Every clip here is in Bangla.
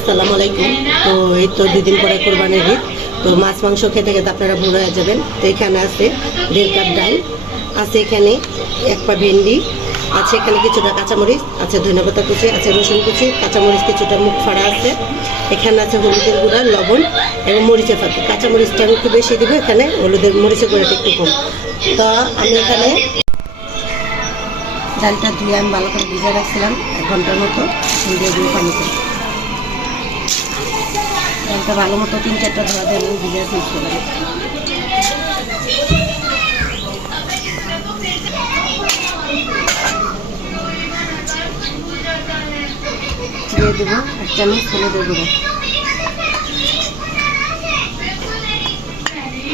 আসসালামু আলাইকুম। তো এই তো 2 দিন পরে কোরবানির ঈদ। তো মাছ মাংস খেতে খেতে আপনারা ভুল হয়ে যাবেন। তো এখানে আছে 1.5 কাপ ডাল, আছে এখানে 1 পা ভেন্ডি, আছে এখানে কিছুটা কাঁচামরিচ, আছে ধনেপাতা কুচি, আছে রসুন কুচি, কাঁচামরিচ কিছুটা মুখ ফাড়া আছে, এখানে আছে হলুদের গুঁড়া, লবণ এবং মরিচের পাতা। কাঁচামরিচটা আমি একটু বেশি দিব, এখানে হলুদের মরিচের গুঁড়াটা একটু কম। তো আমি এখানে ডালটা ধুয়ে আমি ভালো করে ভিজে রাখছিলাম 1 ঘন্টার মতো। দিয়ে দিয়ে পানিতে ডালটা ভালো মতো 3-4টা ধোয়া দিয়ে আমি ভিজে ফিজ করে দিয়ে দেবো 1 চামচ হলুদের গুঁড়ো।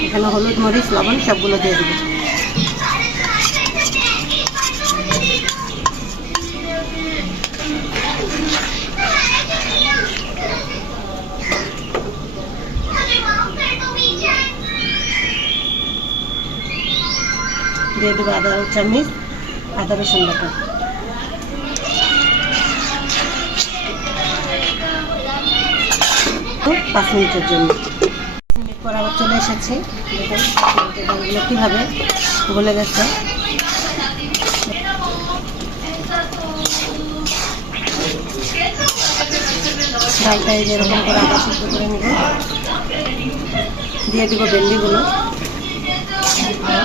এখানে হলুদ, মরিচ, লবণ সবগুলো দিয়ে দেবো। দিয়ে দেবো 1/2 চামচ আদা রসুন বাটা। 5 মিনিটের জন্য। 5 মিনিট পর আবার চলে এসেছি। দেখুন ডালগুলো কীভাবে গলে গেছে। ডালটা যেরকম করে আদা সিদ্ধ করে নেব। দিয়ে দেবো ভেন্ডিগুলো।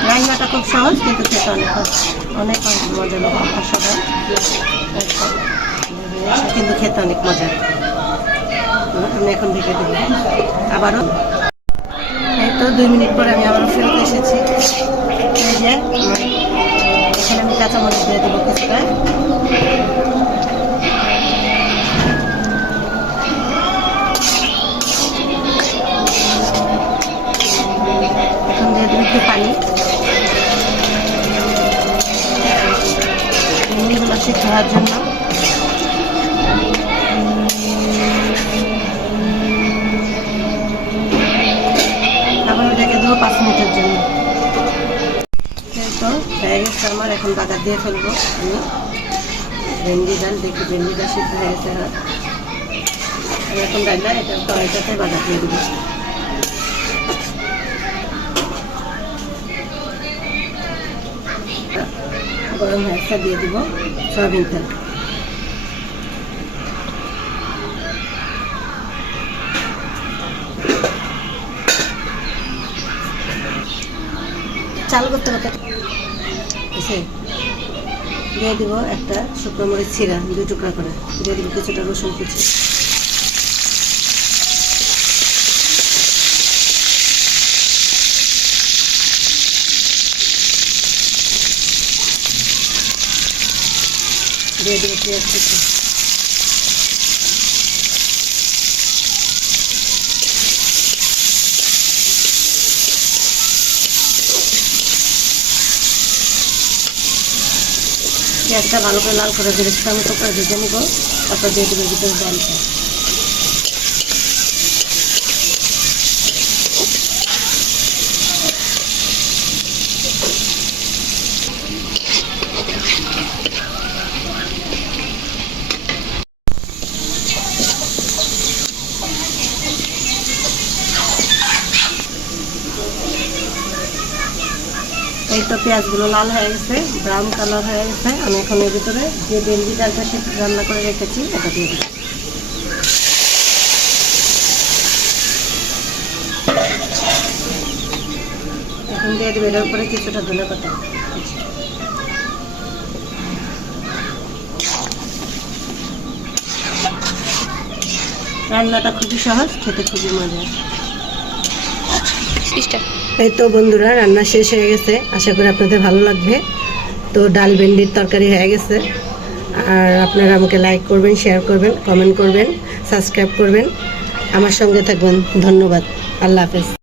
রান্নাটা খুব সহজ, কিন্তু খেতে অনেক মজা লাগে। সবাই কিন্তু খেতে অনেক মজা। আমি এখন ঢেকে দেবো। আবারও এই তো 2 মিনিট পরে আমি আবারও ফেরত এসেছি। এই যে এখানে আমি কাঁচামরিচ দিয়ে দেবো কিছুটা। এখন দিয়ে দেবো একটু পানি। ভেন্ডিগুলো সিদ্ধ হওয়ার জন্য। এখন রেখে দেবো 5 মিনিটের জন্য। এই তো হয়ে গেছে আমার। এখন বাগার দিয়ে ফেলবো আমি ভেন্ডি ডাল। দেখি ভেন্ডিটা সিদ্ধ হয়ে গেছে। আমি এখন ডালটা এটা কড়াইটাতে বাগার দিয়ে দেবো। গরম হয়ে দিয়ে দিব সয়াবিন তেল। চালু করতে করতে দিয়ে দিব একটা শুকনো মরিচ ছিঁড়া 2 টুকরা করে। দিয়ে দিব কিছুটা রসুন কুচি। দিয়ে দেবো পেঁয়াজ কুচি। পেঁয়াজটা ভালো করে লাল করে ভেজে আমি তো করে ভেজে নিব। তারপর দিয়ে দেবো ভিতরে ডালটা। এই তো পেঁয়াজগুলো লাল হয়ে গেছে, ব্রাউন কালার হয়ে গেছে। আমি এখন এর ভিতরে যে ভেন্ডি ডালটা সেটা রান্না করে রেখেছি এটা দিয়ে দিই। এখন দিয়ে দেবো এটার উপরে কিছুটা ধনেপাতা। রান্নাটা খুবই সহজ, খেতে খুবই মজা। এই তো বন্ধুরা রান্না শেষ হয়ে গেছে। আশা করি আপনাদের ভালো লাগবে। তো ডাল ভেন্ডির তরকারি হয়ে গেছে। আর আপনারা আমাকে লাইক করবেন, শেয়ার করবেন, কমেন্ট করবেন, সাবস্ক্রাইব করবেন, আমার সঙ্গে থাকবেন। ধন্যবাদ। আল্লাহ হাফেজ।